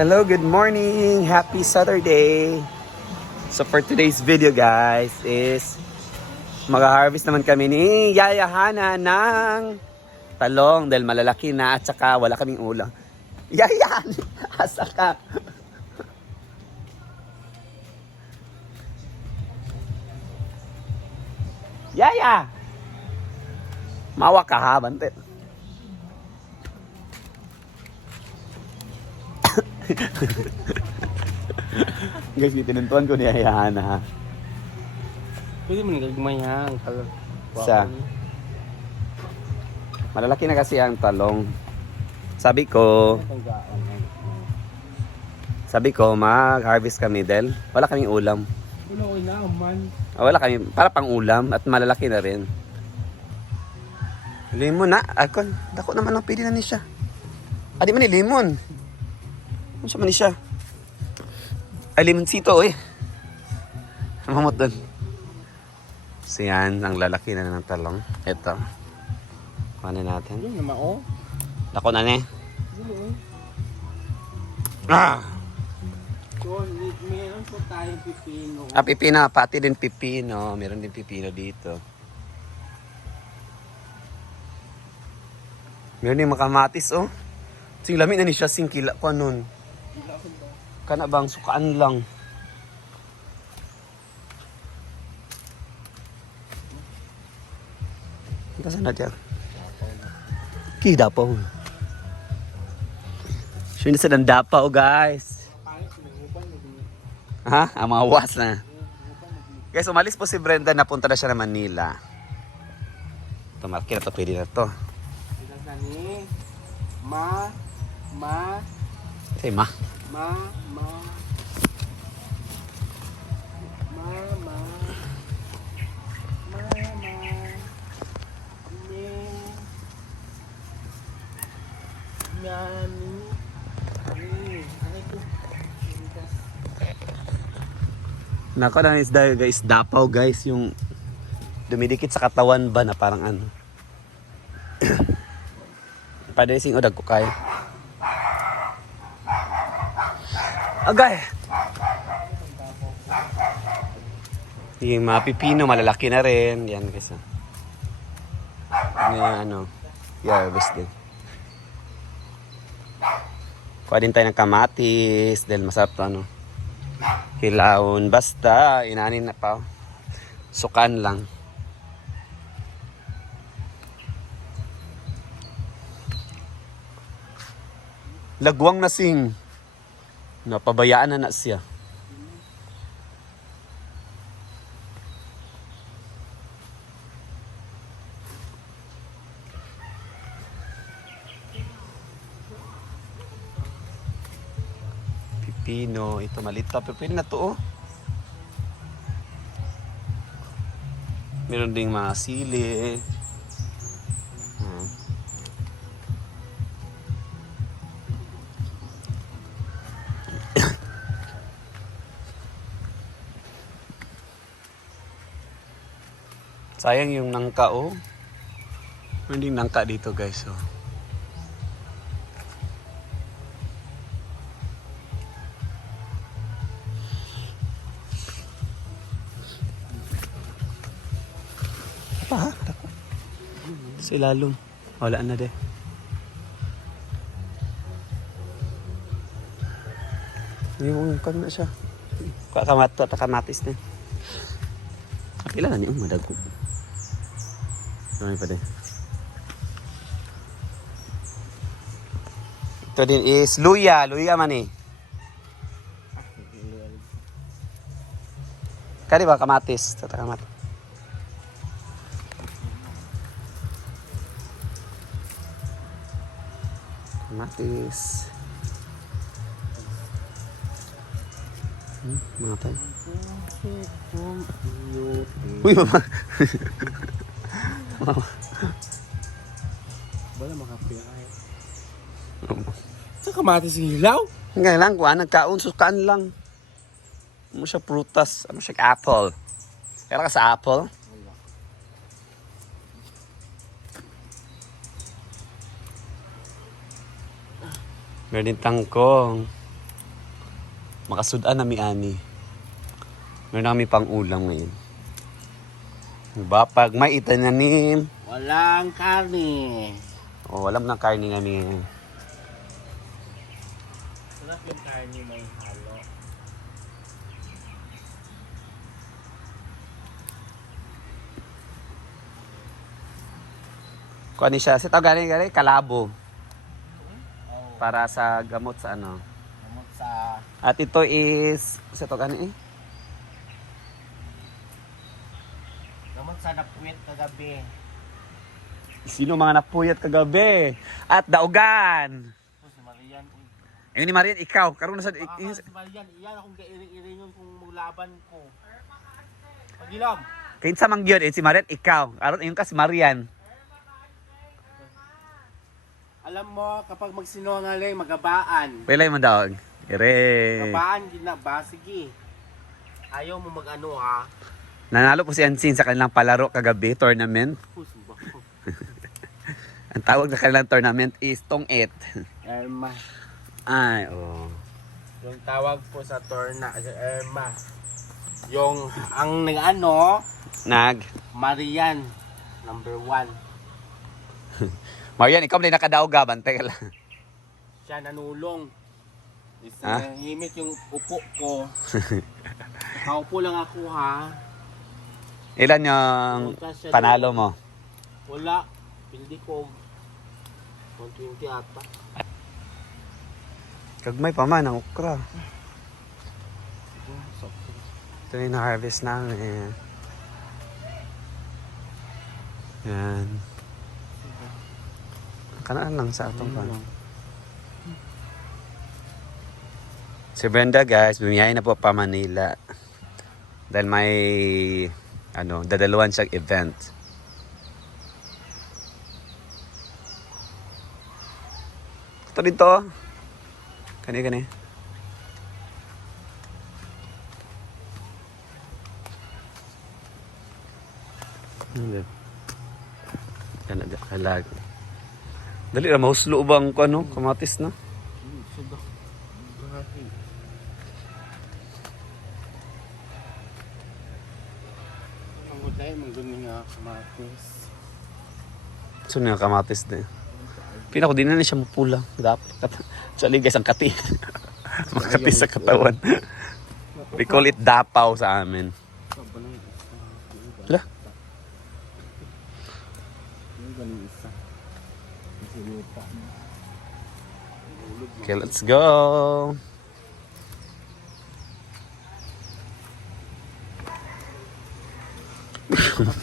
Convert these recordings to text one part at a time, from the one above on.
Hello, good morning! Happy Saturday! So for today's video guys is mag-harvest naman kami ni Yaya Hana ng talong dahil malalaki na at saka wala kaming ulam. Yaya! Asa ka? Yaya! Mawa ka ha, bante. Guys, tinuntuan ko ni Yaya Hana ha. Pwede mo nagagmay ha. Sa malalaki na kasi ang talong. Sabi ko mag-harvest kami dahil wala kaming ulam. Wala kami para pang ulam at malalaki na rin. Limon na. Dako naman ang pili na ni siya. Di man ni limon. Ano siya man ni siya? Ay, limoncito eh. Mamot doon. So yan, ang lalaki na ng talong. Ito. Kuhanin natin. Yun naman oh. Dako na ne. Ah! So, meron po tayong pipino. Pipino. Pati din pipino. Meron din pipino dito. Meron din makamatis oh. Sing lamig na ni siya. Sing kila ko nun. Kana bang sukaan lang. Kasi na dyan. Dapaw. So hindi sa Dapaw guys. Ha? Ang mga was na. Guys, umalis po si Brenda. Napunta na siya na Manila. Tumarki na to. Pwede na to. Say ma. Nako lang isda guys, dapaw guys, yung dumidikit sa katawan ba na parang ano. Padesing odag ko kay. Agay. Yung mga pipino malalaki na rin, yan guys. Harvest din. Kuha din tayo ng kamatis dahil masarap to ano. Kilawon. Basta, inanin na pa. Sukan lang. Lagwang nasing. Napabayaan na siya. Pino, ito malita pero pwede na to oh. Meron ding mga sili. Sayang yung nangka oh. Meron ding nangka dito guys oh. Pa, dako. Sa ilalong. Wala na de. Yung kang na siya. Kamatis na. Kapila na niyo madago. Ano pa de? Ito din is luya. Luya man eh. Kari ba kamatis? Kamatis. Kamatis. Matay. Uy, mama. Mama. Wala makapiyay. Sa kamatis hilaw? Ngayon lang, nagkaon, sukaan lang. Ano siya prutas? Ano siya apple? Kaya ka sa apple? Meron din tangkong. Makasudan na mi ani. Meron na kami pang ulam ngayon. Diba? Pag may itananim, Walang karne. wala mo ng karne nga mi. Sarap yung karne may halo. Kuha ni siya. Sito gani kalabo. Oh, Para sa gamot sa ano. gamot sa At ito is, sito gani eh. gamot sa napuwit kagabi. Sino mga napuyat kagabi? At daugan. Tapos si Marian, Ayun ni Marian, ikaw. Karoon na sa... si Marian, iyan akong gairing-iringon kung mulaban ko. Pagilom. Kain sa manggyon, si Marian, ikaw. Karoon, ayun ka si Marian. Alam mo, kapag magsinungaling, magabaan. Pilay mo daw. Ere. Magabaan, ginaba, sige. Ayaw mo mag-ano ha. Nanalo po si Ansin sa kanilang palaro kagabi, tournament. Puso ba? Ang tawag na kanilang tournament is Tong-et. Erma. Ay, oh. Yung tawag po sa torna, Erma. Yung, ang nag-ano, Nag. Marian, number 1. Marian, ikaw na nakadaoga, bantay ka lang. Siya nanulong. Ha? Himit yung upo ko. Nakaupo lang ako ha. Ilan yung panalo mo? Wala. Pildi ko. 120 ata. Kagmay pa man, ang okra. Ito yung na-harvest namin. Yan. Kanaan lang sa atong pa. Si Brenda guys, bumiyahin na po pa Manila. Dahil may dadaluhan siyang event. Ito dito. Kani. Kalag. Dali na, mahuslo bang kamatis na? Sudah. Ang gulay, magdumi nga kamatis. So nga kamatis na. Pinako din na siya mapula. Dapat. Actually guys, ang kati. Makati sa katawan. We call it dapaw sa amin. Hala. Okay, let's go.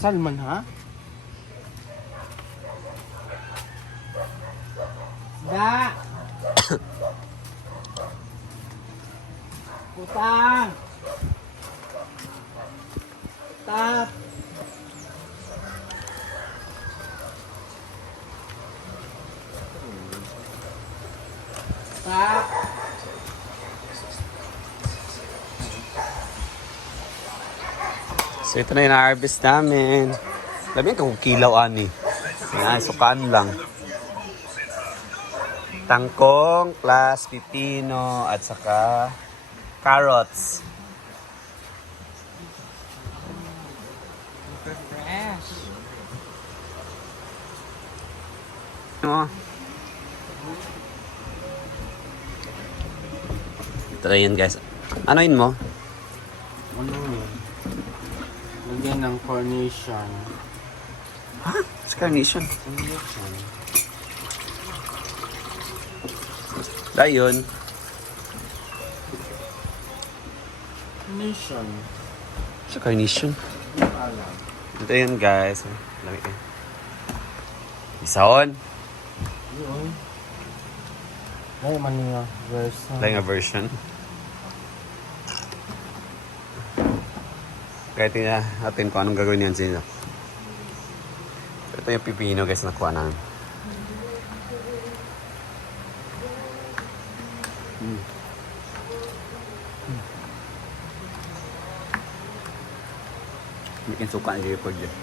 Salman ha? Da! Utang! Tap! Tap! So ito na yung harvest namin. Labi kung kilaw ani. Yan, sukaan lang. Tangkong plus pipino at saka carrots. Fresh! Ano? Ito na yun guys. Ano yun mo? Ano yun? Lagyan ng carnation. Ha? It's carnation. Carnation. Dayon. Carnation. Sa carnation. Alam. Ito yun guys. Lamig kayo. Isaon. Yun. Ay, maniya. Versa. Lang nga version. Kaya tingnan natin kung anong gagawin niyan sila. Ito yung pipino guys na kuha namin. Bikin suka ang gaya pag dyan.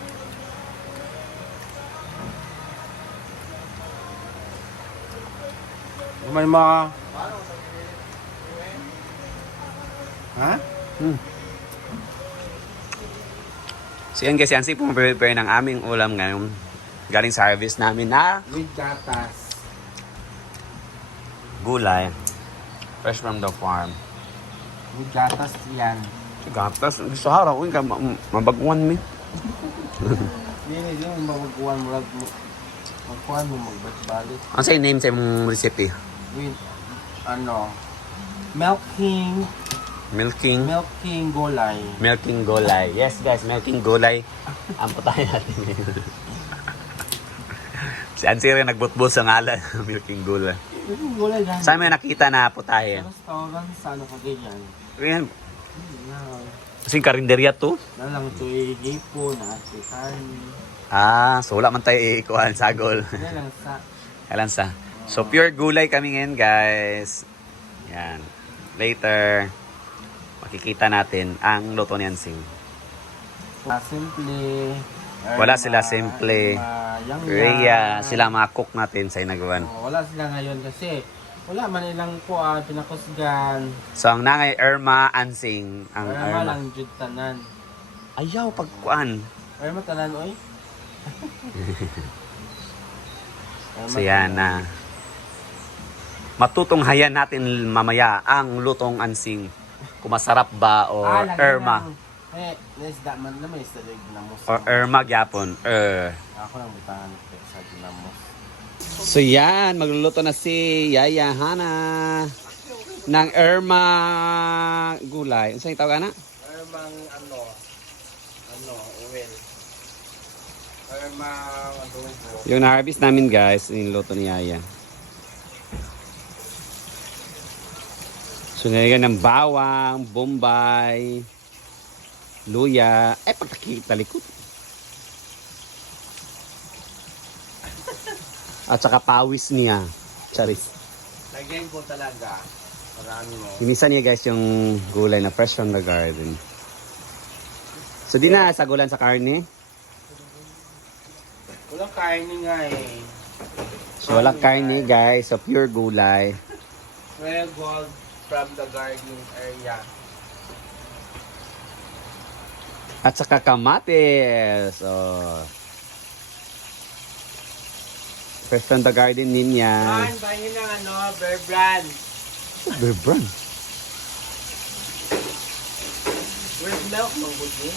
May mga... Ha? So yan guys, yan si pumaprepare ng aming ulam ngayon. Galing sa harvest namin na With gatas. gulay. Fresh from the farm. With gatas yan. Gatas, gusto haraw ko yung mabaguan mi. Hindi mo mabagkuhan mo lang mo. Magkuhan mo magbalik. Ano sa name sa imong recipe? With, milking gulay. Milking gulay. Yes guys, milking gulay. Ang putahin natin ngayon. Si Ansi rin nagbutbol sa ngalan. Milking gulay. Milking gulay yan. Saan mo nakita na putahin? Sa restaurant, sa ano ka ganyan. Ayan. Kasing karinderya to. Na lang ito igipo na asikan. So wala man tayo ikuhan, sagol. Yan lang sa. Kalansa. So pure gulay kami ngayon guys. Yan. Later, makikita natin ang luto ni Ansing. Simple. Wala sila simple. Rhea, sila mga cook natin sa Inagawan. Wala sila ngayon kasi wala man ilang po pinakusgan. So ang nangay Irma Ansing, ang Irma Irma. lang jud tanan. Ayaw pagkuan. Irma tanan oy. So yan na. Matutunghayan natin mamaya ang lutong Ansing. Kung masarap ba o Irma. Isda man naman isda na mo. O Irma gyapon. Ako lang butahan sa ginamos. So yan, magluluto na si Yaya Hana ng Irma gulay. Ano sa'yo tawag na? Irmang oil. Irmang adobo. Yung na-harvest namin guys, niluto ni Yaya. So nilagyan ng bawang, bombay, luya. Pagtakita likod. At saka pawis niya. Charis. Lagyan ko talaga. Marami mo. Inisa niya guys yung gulay na fresh from the garden. So di na sagulan sa karne. Walang kainin nga eh. So walang karne guys. So pure gulay. Well, gold from the garden area. At saka kamatis. Oh. Fresh from the garden niya. Bahin ng Bear Brand. Bear Brand. Where's milk, Mang Buti?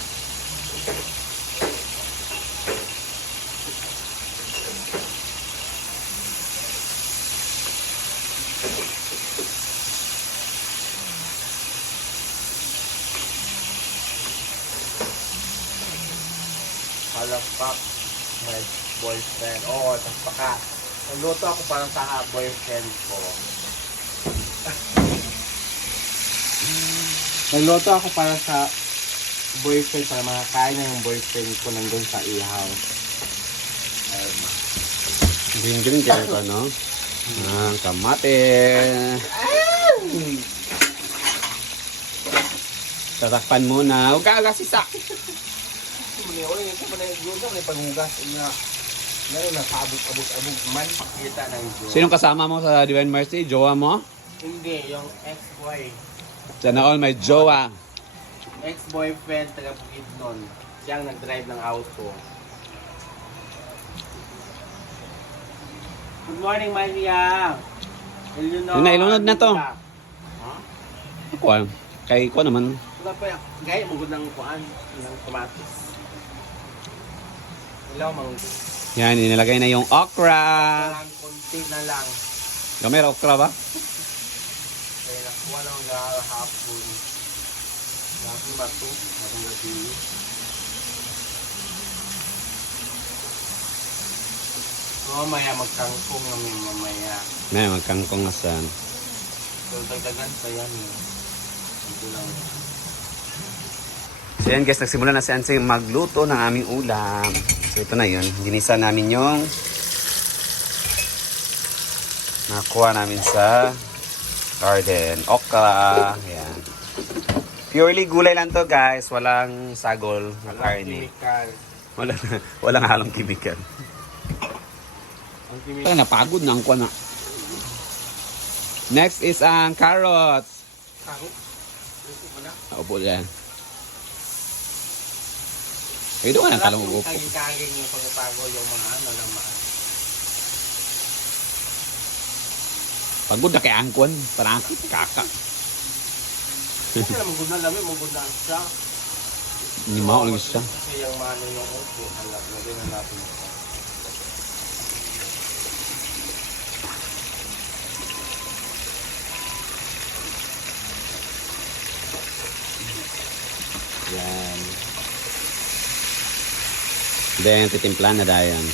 Halakpak. My boyfriend. Oo, tapaka. Nagluto ako parang sa boyfriend ko. Nagluto ako para sa boyfriend, para makakain ng boyfriend ko nandun sa ihaw. Green kaya ito, no? Kamatis. Tatakpan muna. Huwag ka alasisa. Oy, ito pa na yung may panghugas niya. Ngayon, nakaabot-abot-abot man. Kita ng Diyos. Sinong kasama mo sa Divine Mercy? Jowa mo? Hindi, yung ex-boy. Sana all may jowa. Ex-boyfriend, taga Bukidnon. Siyang nag-drive ng auto. Good morning, Maria. Yun na, ilunod na to. Ha? Kuha. Kay ko naman. Wala pa yan. Gaya, magod ng kuhaan. Ng tomatis. Ilaw, mang... Yan, inilagay na yung okra. Parang konti na lang. Gamay okra ba? Kaya nakuha lang hapon. Hapon ba ito? Hapon gabi. Mamaya magkangkong namin mamaya. May magkangkong asan. So dagdagan pa yan. Ito lang. So yan guys, nagsimula na si Ansing magluto ng aming ulam. So ito na yun. Ginisa namin yung nakuha namin sa garden. Okra. Yan. Purely gulay lang to guys. Walang sagol na karne. Chemical. Walang halong chemical. Ang chemical. Ito napagod na ang kuha na. Next is ang carrots. Naupo dyan. Ay, doon ka ng talong upo. Kaging yung pagpapago yung mga ano naman. Pagod na kay Angkon. Parang kaka. Kasi magunda namin, magunda siya. Hindi mo lang siya. Kasi yung mano yung upo, lagay na natin. Yan. Then, titimpla na dayan.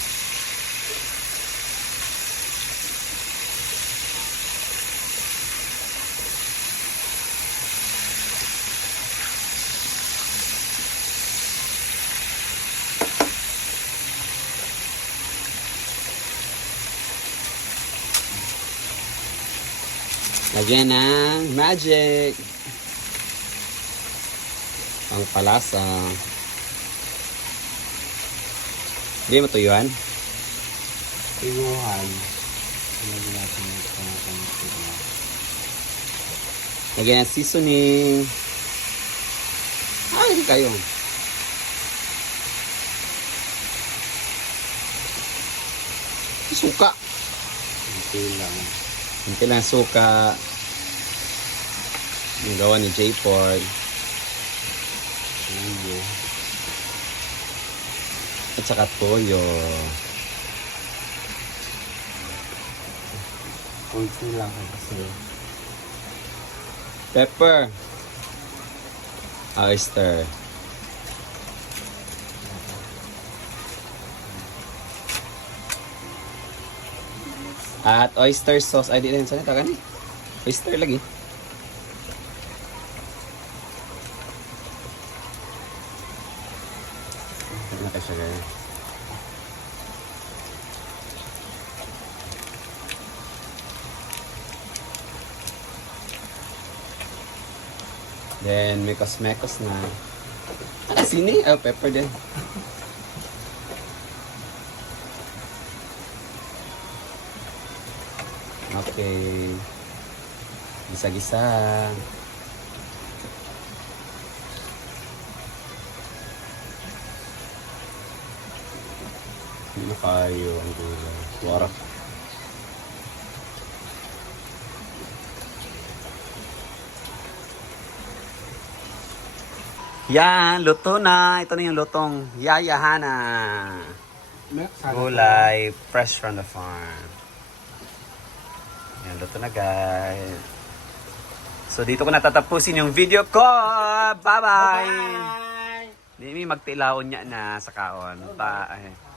Lagyan ng magic. Ang palasa. Hindi mo tuyuan? Tuyuhan. Lagyan natin yung pangkain. Lagyan ng seasoning. Ay, hindi kayo. Suka. Hindi lang. Hindi lang suka. Yung gawa ni J-Ford. Tuyo. At saka toyo. Kunti lang kasi. Pepper. Oyster. At oyster sauce. Ay, di rin. Saan ito? Gani? Oyster lagi. Ano ka siya gaya? Then, mekos-mekos na. Ano, sini? Oh, pepper din. Okay. Gisa-gisa. Hindi na kayo ang gulay. Warak. Yan, luto na. Ito na yung lutong yayahana. Gulay, fresh from the farm. Yan, luto na guys. So dito ko natatapusin yung video ko. Bye-bye! Hindi, magtilaon niya na sa kaon. Bye!